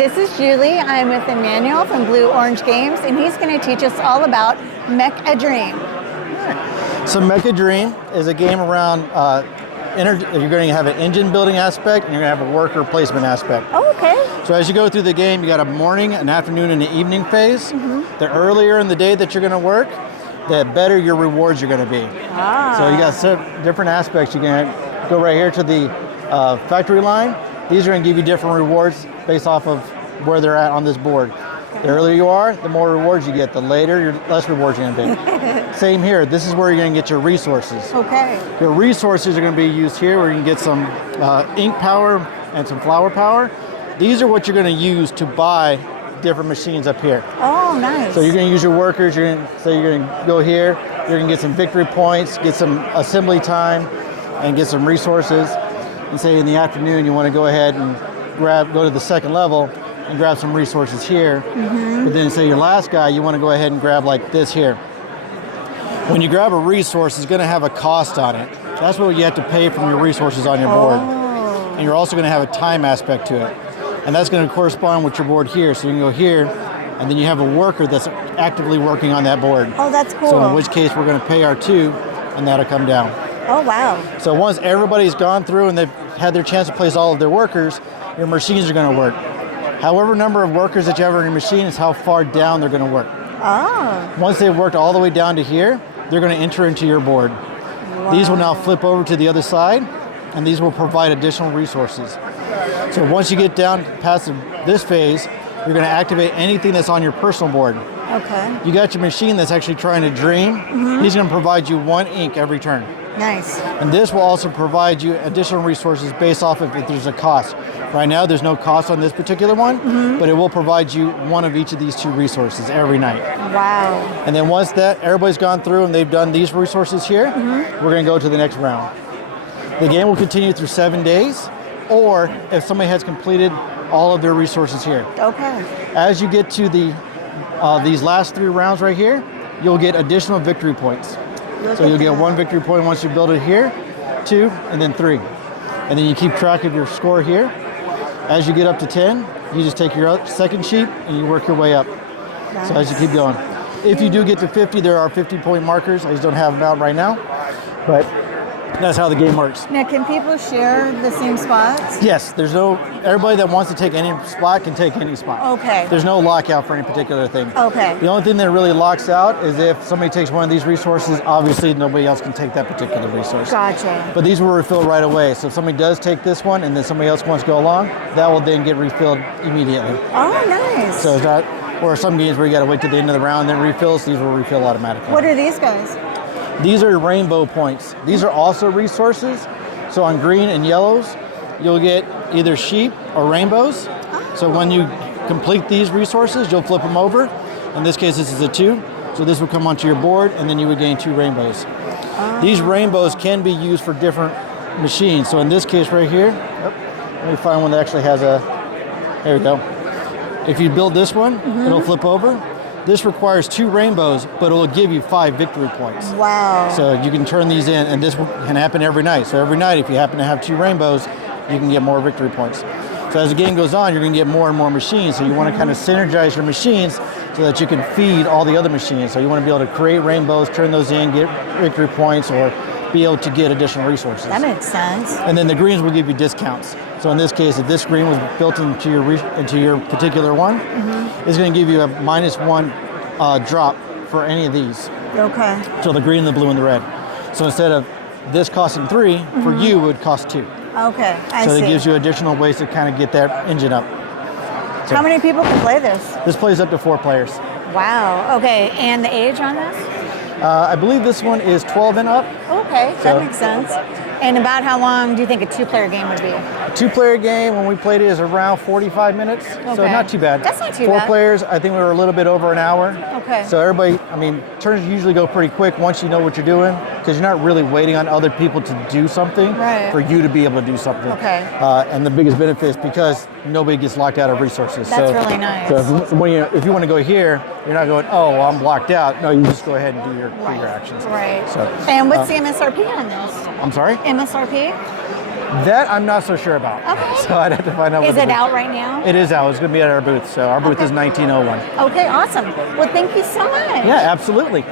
this is Julie. I'm with Emmanuel from Blue Orange Games, and he's going to teach us all about MECH A DREAM. So MECH A DREAM is a game around, you're going to have an engine building aspect, and you're going to have a worker placement aspect. Oh, okay. So as you go through the game, you got a morning, an afternoon, and an evening phase. The earlier in the day that you're going to work, the better your rewards are going to be. So you got different aspects. You can go right here to the factory line. These are going to give you different rewards based off of where they're at on this board. The earlier you are, the more rewards you get. The later, less rewards you're going to be. Same here. This is where you're going to get your resources. Okay. Your resources are going to be used here, where you can get some ink power and some flour power. These are what you're going to use to buy different machines up here. Oh, nice. So you're going to use your workers. You're going to go here. You're going to get some victory points, get some assembly time, and get some resources. And say in the afternoon you want to go ahead and go to the second level and grab some resources here. But then say your last guy, you want to go ahead and grab like this here. When you grab a resource, it's going to have a cost on it. That's what you have to pay from your resources on your board. And you're also going to have a time aspect to it. And that's going to correspond with your board here. So you can go here, and then you have a worker that's actively working on that board. Oh, that's cool. So in which case we're going to pay our 2, and that'll come down. Oh, wow. So once everybody's gone through and they've had their chance to place all of their workers, your machines are going to work. However number of workers that you have on your machine is how far down they're going to work. Once they've worked all the way down to here, they're going to enter into your board. These will now flip over to the other side, and these will provide additional resources. So once you get down past this phase, you're going to activate anything that's on your personal board. Okay. You got your machine that's actually trying to dream. He's going to provide you 1 ink every turn. Nice. And this will also provide you additional resources based off of if there's a cost. Right now, there's no cost on this particular one, but it will provide you 1 of each of these 2 resources every night. Wow. And then once everybody's gone through and they've done these resources here, we're going to go to the next round. The game will continue through 7 days, or if somebody has completed all of their resources here. Okay. As you get to these last 3 rounds right here, you'll get additional victory points. So you'll get 1 victory point once you build it here, 2, and then 3. And then you keep track of your score here. As you get up to 10, you just take your second sheet and you work your way up. Nice. So as you keep going. If you do get to 50, there are 50-point markers. I just don't have them out right now. But that's how the game works. Now, can people share the same spots? Yes, everybody that wants to take any spot can take any spot. Okay. There's no lockout for any particular thing. Okay. The only thing that really locks out is if somebody takes one of these resources, obviously nobody else can take that particular resource. Gotcha. But these will refill right away. So if somebody does take this one and then somebody else wants to go along, that will then get refilled immediately. Oh, nice. So it's not, or some games where you got to wait to the end of the round, then refills, these will refill automatically. What are these guys? These are rainbow points. These are also resources. So on green and yellows, you'll get either sheep or rainbows. So when you complete these resources, you'll flip them over. In this case, this is a 2. So this will come onto your board, and then you would gain 2 rainbows. These rainbows can be used for different machines. So in this case right here, let me find one that actually has there we go. If you build this one, it'll flip over. This requires 2 rainbows, but it will give you 5 victory points. Wow. So you can turn these in, and this can happen every night. So every night, if you happen to have 2 rainbows, you can get more victory points. So as the game goes on, you're going to get more and more machines. So you want to kind of synergize your machines so that you can feed all the other machines. So you want to be able to create rainbows, turn those in, get victory points, or be able to get additional resources. That makes sense. And then the greens will give you discounts. So in this case, if this green was built into your particular one, it's going to give you a -1 drop for any of these. Okay. So the green, the blue, and the red. So instead of this costing 3, for you it would cost 2. Okay, I see. So it gives you additional ways to kind of get that engine up. So how many people can play this? This plays up to 4 players. Wow. Okay, and the age on this? I believe this one is 12 and up. Okay, that makes sense. And about how long do you think a 2-player game would be? A 2-player game, when we played it, is around 45 minutes. Okay. So not too bad. That's not too 4 bad. players, I think we were a little bit over an hour. Okay. So everybody, turns usually go pretty quick once you know what you're doing, because you're not really waiting on other people to do something for you to be able to do something. Okay. And the biggest benefit is because nobody gets locked out of resources. That's really nice. So if you want to go here, you're not going, oh, well, I'm blocked out. No, you just go ahead and do your actions. Right. So, and what's the MSRP on this? I'm sorry? MSRP? That I'm not so sure about. Okay. So I'd have to find out. Is it out right now? It is out. It's going to be at our booth. So our booth Okay. is 1901. Okay, awesome. Well, thank you so much. Yeah, absolutely.